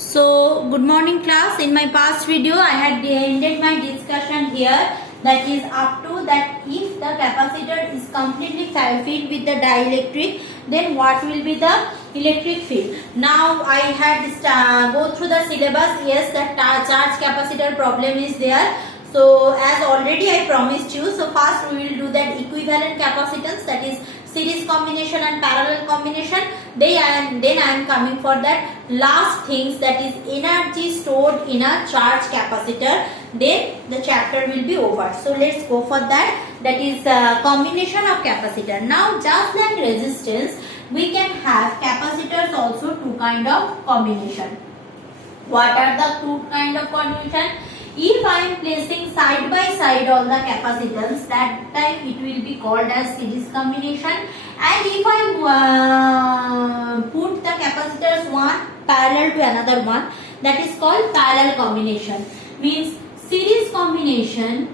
So, good morning class. In my past video, I had ended my discussion here. That is up to that if the capacitor is completely filled with the dielectric, then what will be the electric field. Now I had go through the syllabus. Yes, the charge capacitor problem is there. So as already I promised you, so first we will do that equivalent capacitance, that is series combination and parallel combination. Then I am coming for that last things, that is energy stored in a charge capacitor. Then the chapter will be over. So let's go for that. That is combination of capacitor. Now just like resistance, we can have capacitors also two kind of combination. What are the two kind of combination? If I am placing side by side all the capacitance, that time it will be called as series combination. And if I put the capacitors one parallel to another one, that is called parallel combination. Means series combination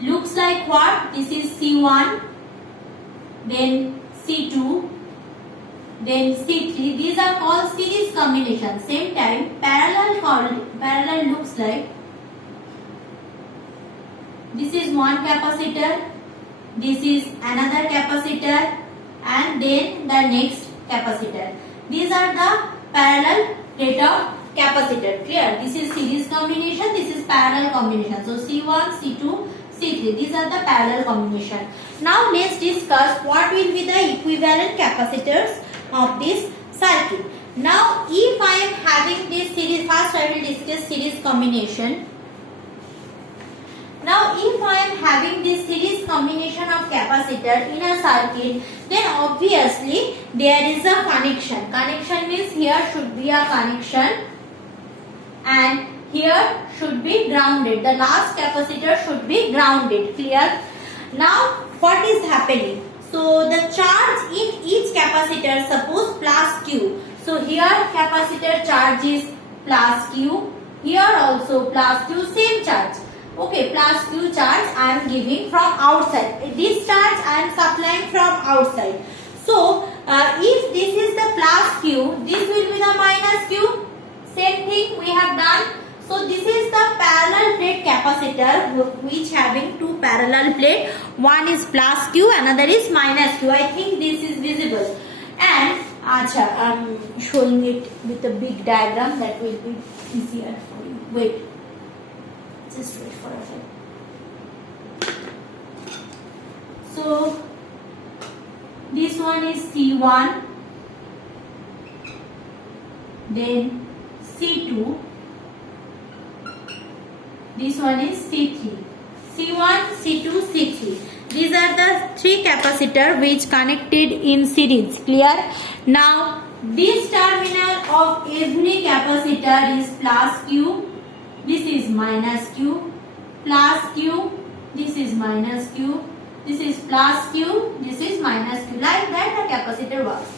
looks like what? This is C1, then C2, then C3. These are called series combination. Same time parallel looks like this is one capacitor, this is another capacitor, and then the next capacitor. These are the parallel plate of capacitor. Clear? This is series combination, this is parallel combination. So C1, C2, C3. These are the parallel combination. Now let's discuss what will be the equivalent capacitors of this circuit. Now if I am having this series, first I will discuss series combination. Now if I am having this series combination of capacitor in a circuit, then obviously there is a connection. Connection means here should be a connection and here should be grounded. The last capacitor should be grounded. Clear? Now what is happening? So the charge in each capacitor, suppose plus Q. So here capacitor charge is plus Q. Here also plus Q, same charge. Okay, plus Q charge I am giving from outside. This charge I am supplying from outside. So if this is the plus Q, this will be the minus Q. Same thing we have done. So this is the parallel plate capacitor which having two parallel plate. One is plus Q, another is minus Q. I think this is visible. And I am showing it with a big diagram, that will be easier for you. Wait. Just wait for a second. So this one is C1, then C2, this one is C3. C1, C2, C3. These are the three capacitor which connected in series. Clear? Now this terminal of every capacitor is plus Q. This is minus Q, plus Q, this is minus Q, this is plus Q, this is minus Q. Like that the capacitor works.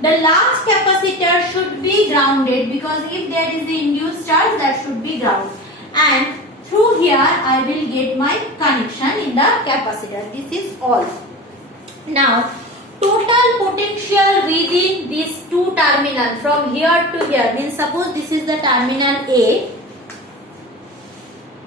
The last capacitor should be grounded, because if there is the induced charge, that should be ground. And through here I will get my connection in the capacitor. This is all. Now total potential within these two terminals from here to here, means suppose this is the terminal A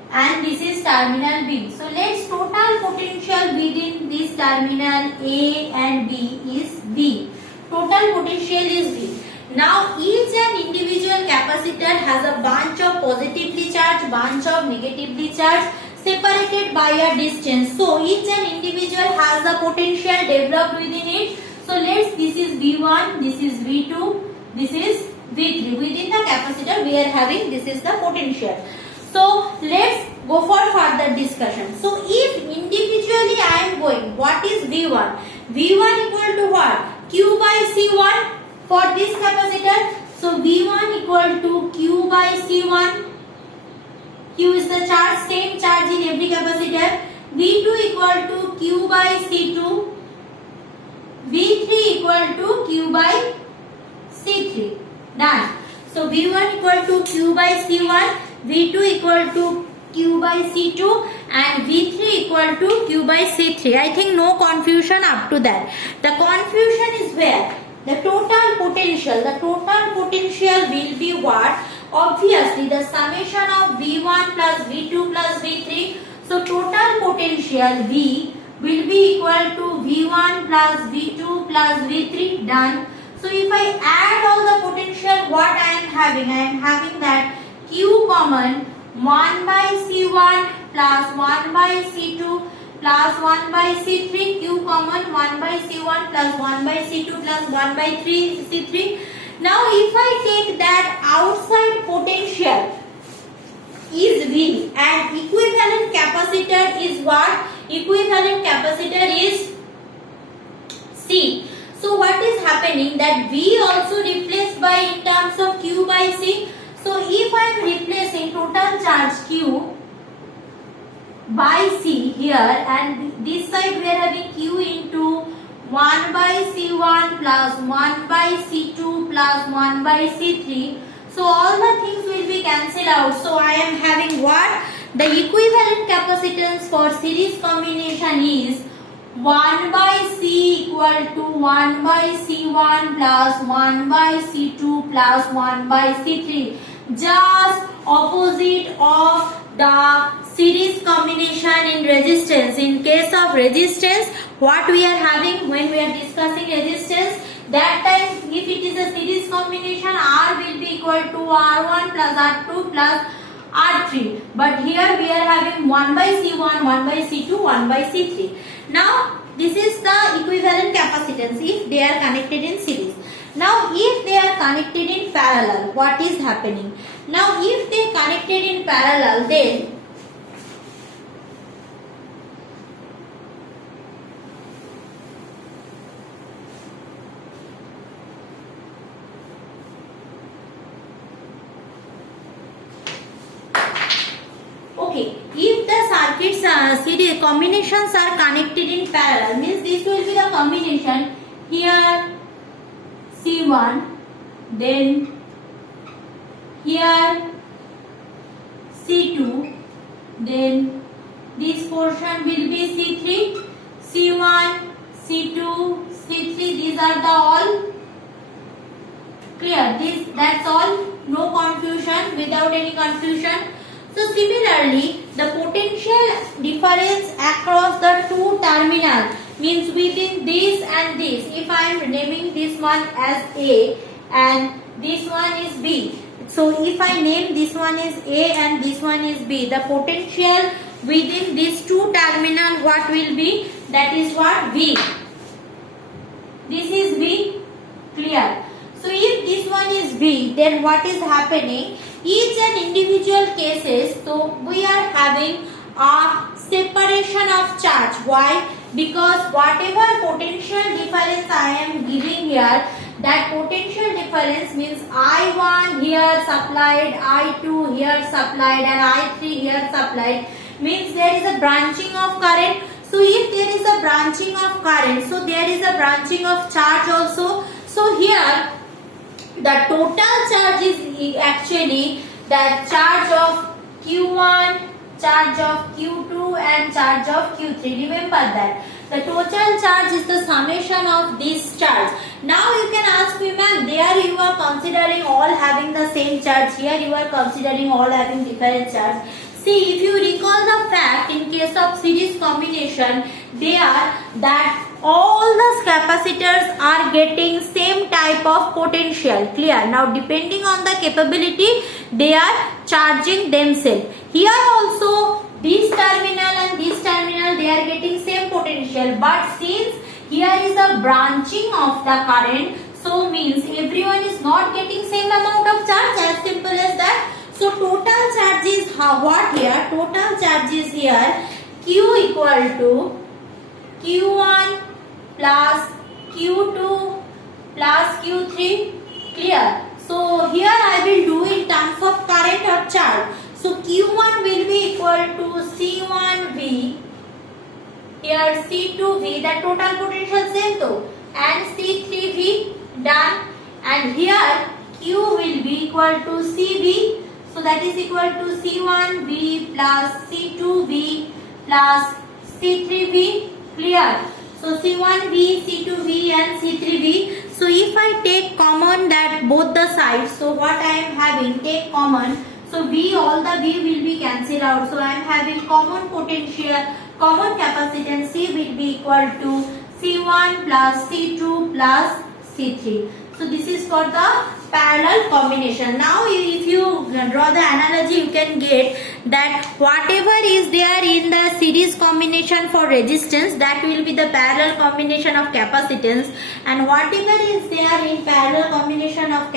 and this is terminal B. So let's total potential within this terminal A and B is V. Total potential is V. Now each and individual capacitor has a bunch of positively charged, bunch of negatively charged, separated by a distance. So each and individual has a potential developed within it. So this is V1, this is V2, this is V3. Within the capacitor we are having, this is the potential. So let's go for further discussion. So if individually I am going, what is V1? V1 equal to what? Q by C1 for this capacitor. So V1 equal to Q by C1. Q is the charge, same charge in every capacitor. V2 equal to Q by C2. V3 equal to Q by C3. Done. So V1 equal to Q by C1. V2 equal to Q by C2 and V3 equal to Q by C3. I think no confusion up to that. The confusion is where? the total potential will be what? Obviously the summation of V1 plus V2 plus V3. So total potential V will be equal to V1 plus V2 plus V3. Done. So if I add all the potential, what I am having? I am having that Q common 1 by C1 plus 1 by C2 plus 1 by C3. Q common 1 by C1 plus 1 by C2 plus 1 by C3. Now if I take that outside potential is V and equivalent capacitor is what? Equivalent capacitor is C. So what is happening, that V also replaced by in terms of Q by C. So if I am replacing total charge Q by C here, and this side we are having Q into 1 by C1 plus 1 by C2 plus 1 by C3. So all the things will be cancelled out. So I am having what? The equivalent capacitance for series combination is 1 by C equal to 1 by C1 plus 1 by C2 plus 1 by C3. Just opposite of the series combination in resistance. In case of resistance, what we are having when we are discussing resistance, that time if it is a series combination, R will be equal to R1 plus R2 plus R3. But here we are having 1 by C1, 1 by C2, 1 by C3. Now this is the equivalent capacitance if they are connected in series. Now if they are connected in parallel, what is happening? Now if they connected in parallel, then if the circuits series combinations are connected in parallel, means this will be the combination here C1, then here C2, then this portion will be C3, C1, C2, C3. These are the all clear. That's all. No confusion, without any confusion. So similarly, the potential difference across the two terminals, means within this and this. If I am naming this one as A and this one is B. So if I name this one is A and this one is B, the potential within these two terminals, what will be? That is what? V. This is V. Clear. So if this one is V, then what is happening? Each and individual cases, so we are having a separation of charge. Why? Because whatever potential difference I am giving here, that potential difference means I1 here supplied, I2 here supplied and I3 here supplied, means there is a branching of current. So if there is a branching of current, so there is a branching of charge also. So here the total charge is actually the charge of Q1, charge of Q2 and charge of Q3. Remember that. The total charge is the summation of this charge. Now you can ask me, ma'am, there you are considering all having the same charge. Here you are considering all having different charge. See, if you recall the fact, in case of series combination, they are that all the capacitors are getting same type of potential. Clear? Now depending on the capability, they are charging themselves. Here also this terminal and this terminal, they are getting same potential. But since here is a branching of the current, so means everyone is not getting same amount of charge, as simple as that. So total charge is what here? Total charge is here Q equal to Q1 plus Q2 plus Q3. Clear? So here I will do in terms of current or charge. So Q1 will be equal to C1V, here C2V, that total potential same though, and C3V. Done. And here Q will be equal to CV, so that is equal to C1V plus C2V plus C3V. Clear? So C1V, C2V and C3V. So if I take common that both the sides, so what I am having, take common, so V, all the V will be cancelled out. So I am having common potential, common capacitance C will be equal to C1 plus C2 plus C3. So this is for the parallel combination. Now if you draw the analogy, you can get that whatever is there in the series combination for resistance, that will be the parallel combination of capacitance, and whatever is there in parallel combination of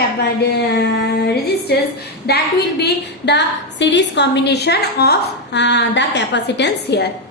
resistance, that will be the series combination of the capacitance here.